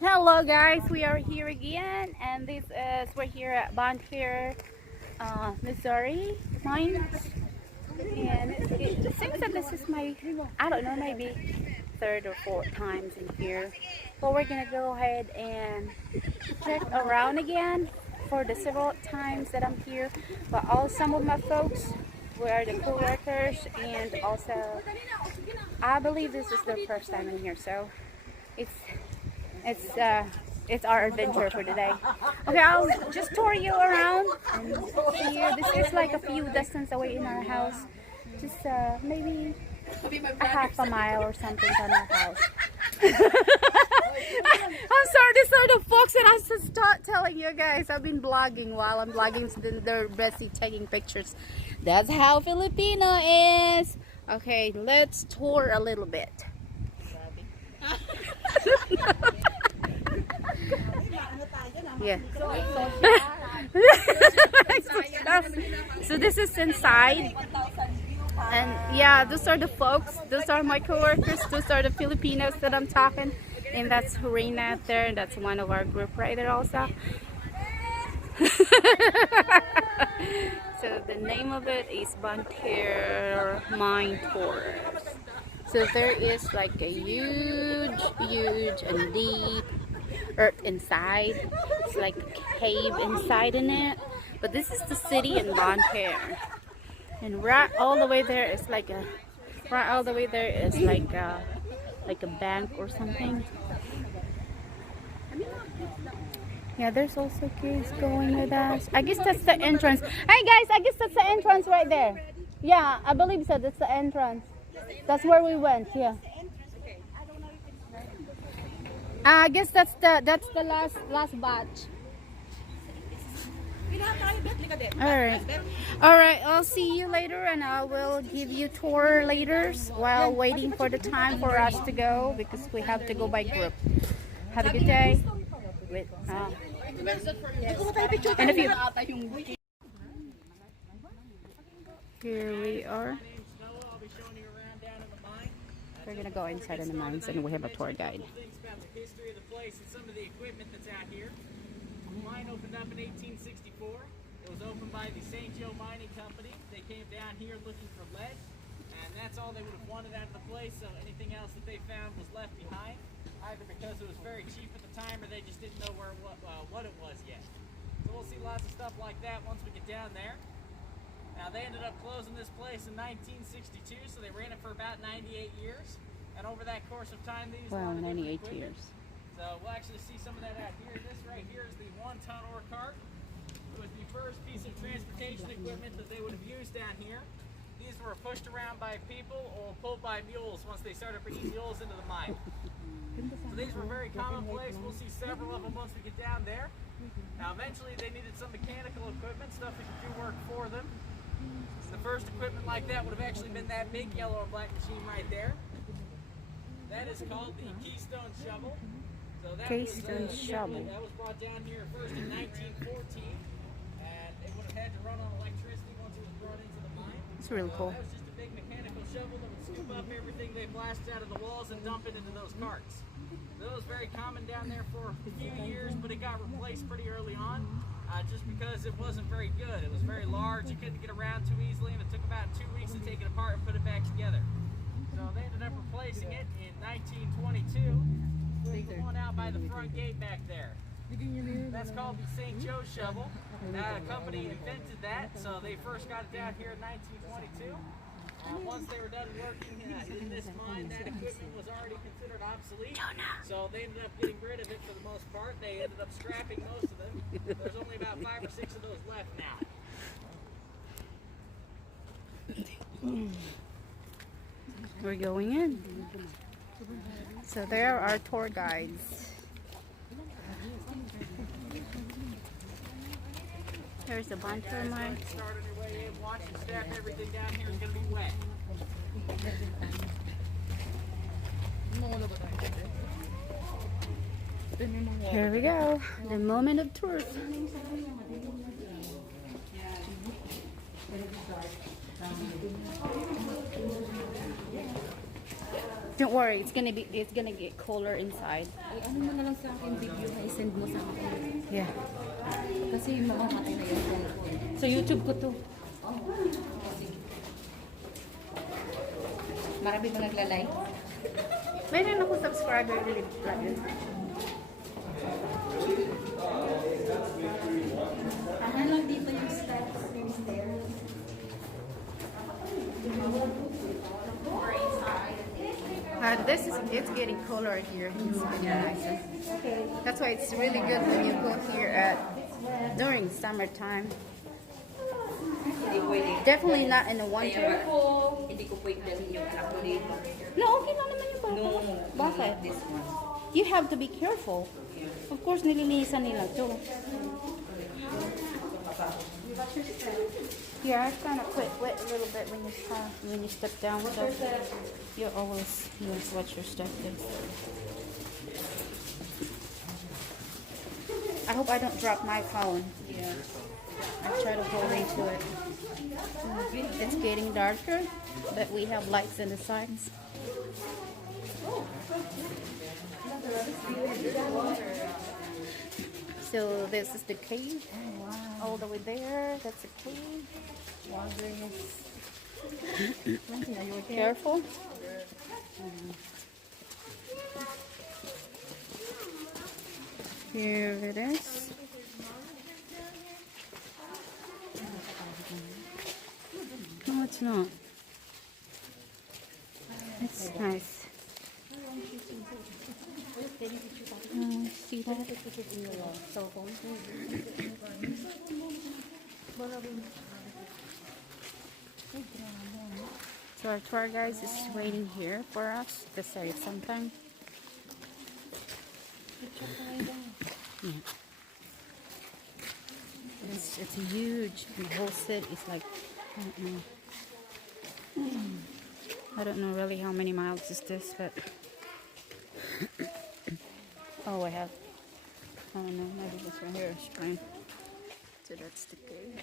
Hello guys, we are here again, and this is we're here at Bonne Terre, Missouri mines, and it seems that this is my, I don't know, maybe third or fourth times in here, but we're gonna go ahead and check around again for the several times that I'm here. But all some of my folks were the co-workers, and also I believe this is their first time in here, so it's our adventure for today. Okay, I'll just tour you around and see you. This is like a few distance away in our house, just maybe a half a mile or something from our house. I'm sorry, these are the folks that I should start telling you guys. I've been vlogging while I'm vlogging, so they're busy taking pictures. That's how Filipino is. Okay, let's tour a little bit. Yeah. So this is inside, and yeah, those are the folks. Those are my coworkers. Those are the Filipinos that I'm talking, and that's Rena there, and that's one of our group right there also. So the name of it is Bonne Terre Mine Tours. So there is like a huge and deep earth inside. It's like a cave inside in it. But this is the city in Bonne Terre. And right all the way there is like a bank or something. Yeah, there's also kids going with us. I guess that's the entrance. Hey guys, I guess that's the entrance right there. Yeah, I believe so. That's the entrance. That's where we went. Yeah. I guess that's the last batch. All right. I'll see you later, and I will give you tour later while waiting for the time for us to go, because we have to go by group. Have a good day. And if you here we are. We're gonna go inside in the mines, and we have a tour guide. About the history of the place and some of the equipment that's out here. The mine opened up in 1864. It was opened by the St. Joe Mining Company. They came down here looking for lead, and that's all they would have wanted out of the place. So anything else that they found was left behind, either because it was very cheap at the time, or they just didn't know what it was yet. So we'll see lots of stuff like that once we get down there. Now they ended up closing this place in 1962, so they ran it for about 98 years. And over that course of time, these 98 years. So we'll actually see some of that out here. This right here is the 1-ton ore cart. It was the first piece of transportation equipment that they would have used down here. These were pushed around by people or pulled by mules once they started bringing mules into the mine. So these were very commonplace. We'll see several of them once we get down there. Now eventually they needed some mechanical equipment, stuff that could do work for them. The first equipment like that would have actually been that big yellow and black machine right there. That is called the Keystone shovel. So that was brought down here first in 1914, and it would have had to run on electricity once it was brought into the mine. It's really cool. That was just a big mechanical shovel that would scoop up everything they blasted out of the walls and dump it into those carts. That was very common down there for a few years, but it got replaced pretty early on. Just because it wasn't very good. It was very large, you couldn't get around too easily, and it took about 2 weeks to take it apart and put it back together. So they ended up replacing it in 1922 with the one out by the front gate back there. That's called the St. Joe shovel. A company invented that, so they first got it down here in 1922. Once they were done working in this mine, that equipment was already considered obsolete. So they ended up getting rid of it for the most part. They ended up scrapping most of them. There's only about 5 or 6 of those left now. We're going in. So there are tour guides. There's the Bonne Terre mine. Start on your way in, watch your step. Everything down here is going to be wet. Here we go. The moment of truth. Don't worry, it's gonna get colder inside. Ay, ano mo na lang sa akin video na i-send mo sa akin. Yeah. Kasi mamamatay na yung cellphone. So YouTube ko to. Marami ba nagla-like? Meron ako subscriber ulit. Ano lang dito yung steps, yung stairs. It's getting colder here. It's getting nicer. That's why it's really good when you go here during summertime. Hindi pwede. Definitely not in the winter. Hindi ko pwede dalhin yung anak ko dito. No, okay lang naman yung bata. No, Bakit? not this one. You have to be careful. Of course, nililinisan nila to. Yeah, I kind of quit wet a little bit when you step down, so you always watch your step there. I hope I don't drop my phone. Yeah. I try to hold into it. It's getting darker, but we have lights in the sides. So this is the cave. All the way there, that's a cave. Careful. Here it is. No, it's not. It's nice. See that? So our tour guide is waiting here for us to say something. Yeah. It's huge. The whole city is like, I don't know really how many miles is this, but oh, I don't know, maybe this right here is fine. So that's the cave.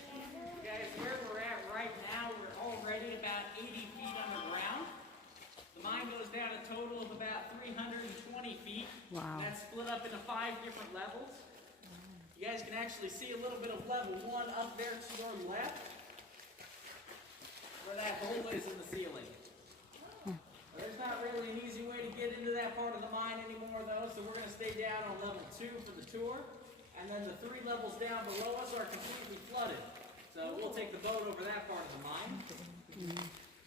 Guys, where we're at right now, we're already about 80 feet underground. The mine goes down a total of about 320 feet. Wow. That's split up into 5 different levels. You guys can actually see a little bit of level 1 up there to your left, where that hole is in the ceiling. There's not really an easy way to get into that part of the mine anymore though, so we're going to stay down on level 2 for the tour. And then the 3 levels down below us are completely flooded. So we'll take the boat over that part of the mine.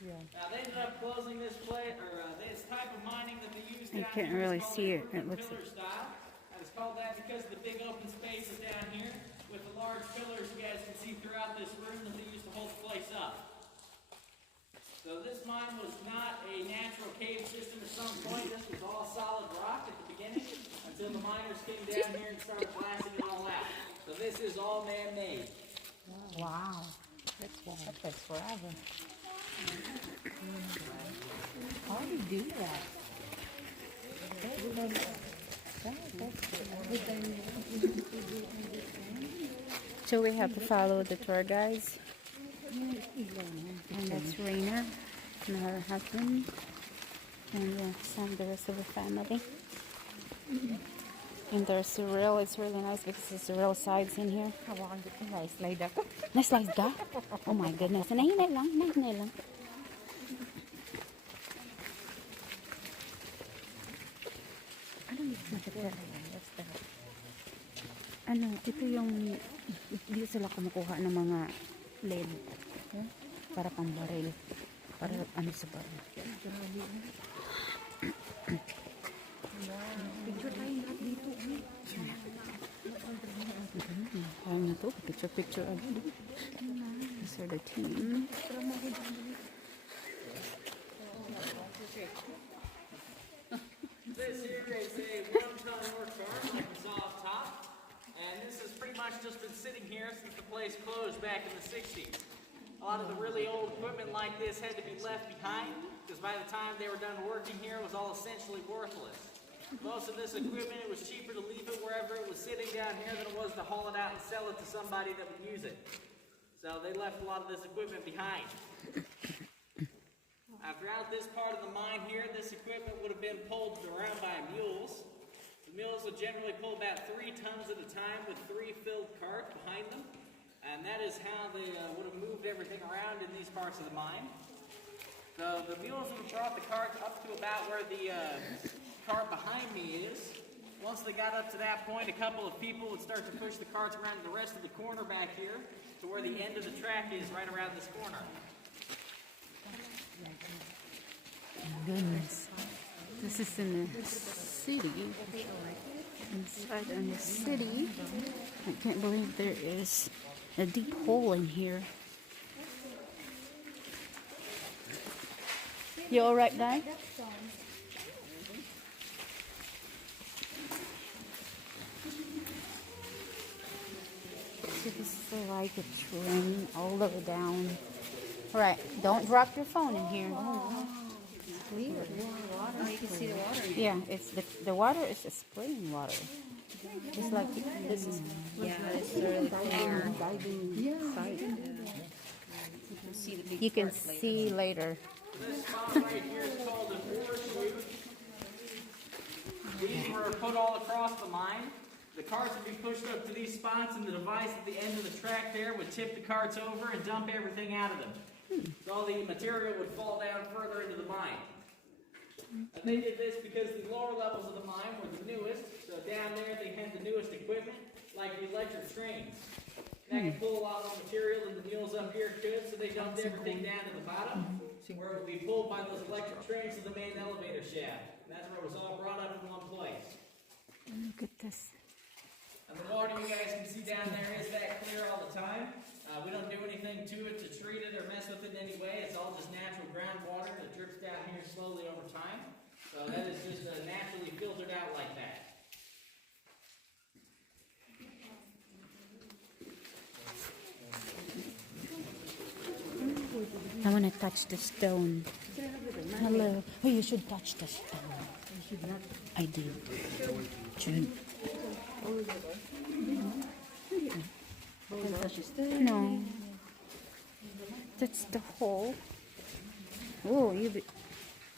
Now they ended up closing this place, or this type of mining that they use down You can't here really is called see a it. It looks pillar style. And it's called that because the big open space is down here with the large pillars you guys can see throughout this room that they used to hold the place up. So this mine was not a natural cave system at some point. This was all solid rock at the beginning until the miners came down here and started blasting it all out. So this is all man-made. Wow. That takes forever. How do you do that? So we have to follow the tour guides. And that's Raina and her husband. And the rest of the family. And there's the rail. It's really nice because there's the rail sides in here. Nice slide ako. Na-slide ka? Oh my goodness. Nahinay lang. Ito yung dito sila kumukuha ng mga lead. Para pang baril. Para sa baril. Picture tayo lahat dito. Kaya nito, picture agad. These are the team. This here is a 1-ton work farm like we saw up top. And this has pretty much just been sitting here since the place closed back in the 60s. A lot of the really old equipment like this had to be left behind because by the time they were done working here, it was all essentially worthless. Most of this equipment, it was cheaper to leave it wherever it was sitting down here than it was to haul it out and sell it to somebody that would use it. So they left a lot of this equipment behind. Throughout around this part of the mine here, this equipment would have been pulled around by mules. The mules would generally pull about 3 tons at a time with 3 filled carts behind them. And that is how they would have moved everything around in these parts of the mine. So the mules would have brought the carts up to about where the cart behind me is. Once they got up to that point, a couple of people would start to push the carts around the rest of the corner back here to where the end of the track is, right around this corner. Goodness. This is in the city. Inside in the city. I can't believe there is a deep hole in here. You alright, Di? So this is like a train all the way down. Alright, don't drop your phone in here. Oh, you can see the water. Yeah, it's the water is a spring water. It's like this is Yeah, it's really clear. you can see later. This spot right here is called an ore chute. These were put all across the mine. The carts would be pushed up to these spots, and the device at the end of the track there would tip the carts over and dump everything out of them. So all the material would fall down further into the mine. And they did this because the lower levels of the mine were the newest. So down there they had the newest equipment, like the electric trains. That could pull a lot of material, and the mules up here could, so they dumped everything down to the bottom, where it would be pulled by those electric trains to the main elevator shaft. And that's where it was all brought up in one place. Look at this. And the water you guys can see down there is that clear all the time. We don't do anything to it to treat it or mess with it in any way. It's all just natural groundwater that drips down here slowly over time. So that is just naturally filtered out like that. I want to touch the stone. Hello. Oh, you should touch the stone. I did. Should. No. That's the hole. Oh, you be...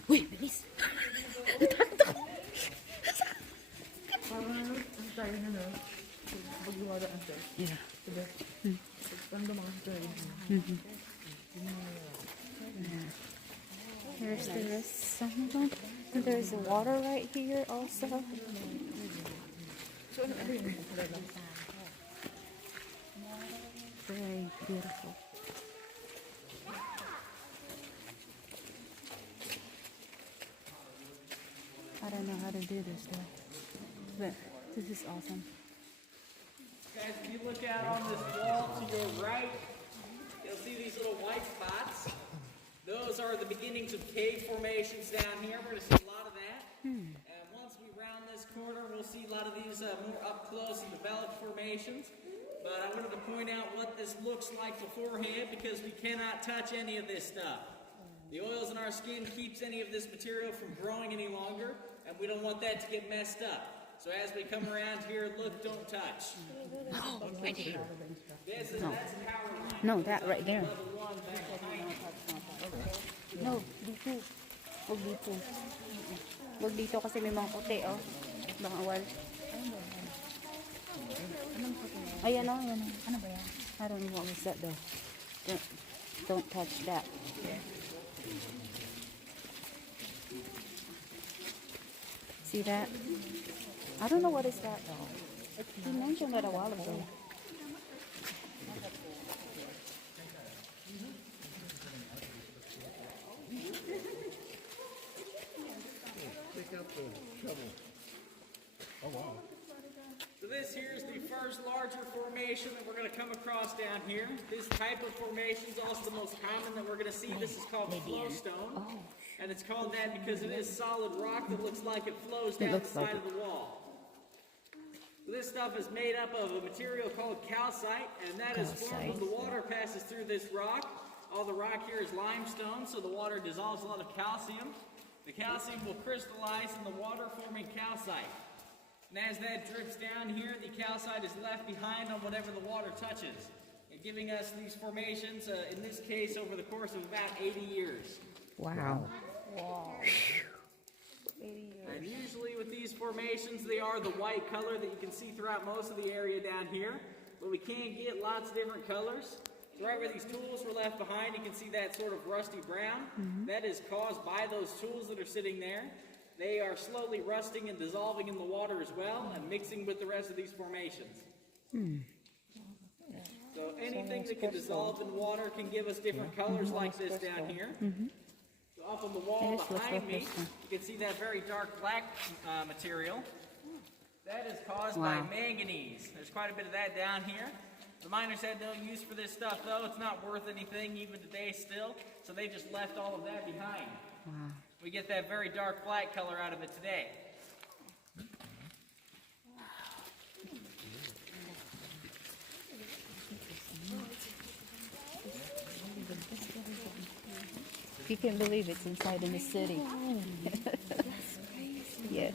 Wait, bilis. Natakot ako. Yeah. Here's the rest. There's water right here also. Very beautiful. I don't know how to do this though, but this is awesome. Guys, if you look out on this wall to your right, you'll see these little white spots. Those are the beginnings of cave formations down here. We're going to see a lot of that. And once we round this corner, we'll see a lot of these more up close and developed formations. But I wanted to point out what this looks like beforehand, because we cannot touch any of this stuff. The oils in our skin keeps any of this material from growing any longer, and we don't want that to get messed up. So as we come around here, look, don't touch. Oh, right here. That's the power line. No, that right there. Level 1 back behind you. No, dito. Huwag dito. Huwag dito kasi may mga puti, oh. Bangawal. Ayan, oh, ayan. Ano ba yan? I don't know what was that though. Don't touch that. See that? I don't know what is that though. You mentioned that a while ago. So this here is the first larger formation that we're going to come across down here. This type of formation is also the most common that we're going to see. This is called Glowstone. And it's called that because it is solid rock that looks like it flows down the side of the wall. So this stuff is made up of a material called calcite, and that is formed when the water passes through this rock. All the rock here is limestone, so the water dissolves a lot of calcium. The calcium will crystallize in the water, forming calcite. And as that drips down here, the calcite is left behind on whatever the water touches, and giving us these formations, in this case, over the course of about 80 years. Wow. formations, they are the white color that you can see throughout most of the area down here. But we can get lots of different colors. So right where these tools were left behind, you can see that sort of rusty brown. That is caused by those tools that are sitting there. They are slowly rusting and dissolving in the water as well and mixing with the rest of these formations. So anything that can dissolve in water can give us different colors like this down here. So up on the wall behind me, you can see that very dark black material. That is caused by manganese. There's quite a bit of that down here. The miners had no use for this stuff though. It's not worth anything even today still. So they just left all of that behind. We get that very dark black color out of it today. You can't believe it's inside in the city. Yeah.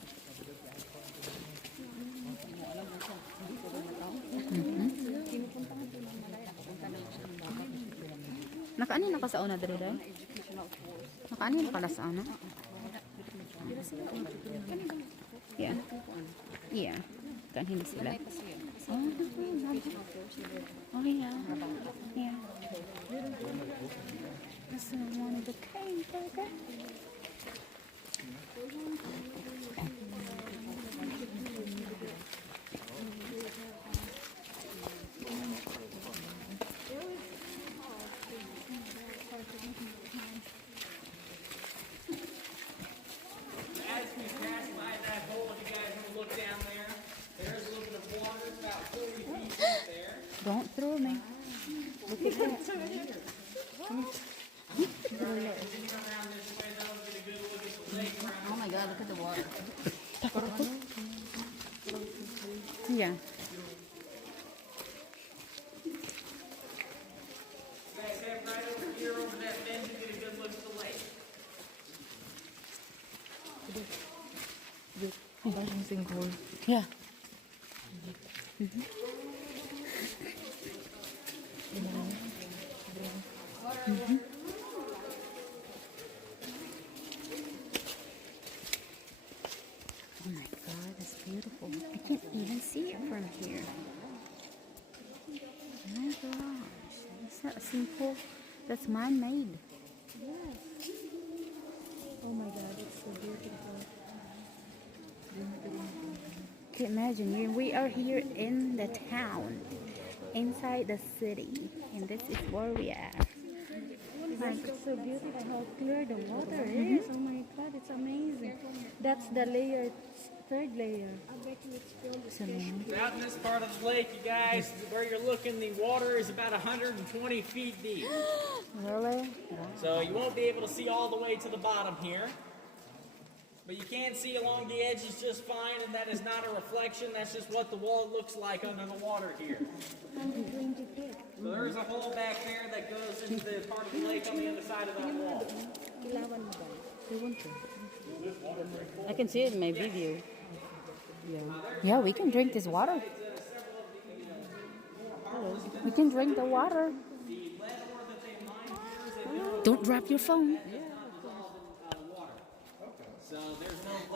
Nakaani na ka sa una dito dahil? Nakaani na ka na sa una? Yeah. Yeah. Kanhin sila. Oh yeah. Yeah. This is one of the cave burger. As we pass by that hole, if you guys want to look down there, there's a little bit of water, it's about 40 feet deep there. Don't throw me. Look at that. Oh my God, look at the water. Yeah. Guys, head right over here over that bend and get a good look at the lake. Yeah. Oh my God, that's beautiful. I can't even see it from here. Oh my gosh, that's not simple. That's man-made. Yes. Oh my God, it's so beautiful. Can you imagine? We are here in the town, inside the city, and this is where we are. It's so beautiful how clear the water is. Oh my God, it's amazing. That's the layer, third layer. So, man, Out in this part of the lake, you guys, where you're looking, the water is about 120 feet deep. really? So you won't be able to see all the way to the bottom here. But you can see along the edges just fine, and that is not a reflection. That's just what the wall looks like under the water here. So there's a hole back there that goes into the part of the lake on the other side of that wall. I can see it in my video. Yeah, we can drink this water. We can drink the water. Don't drop your phone. So there's no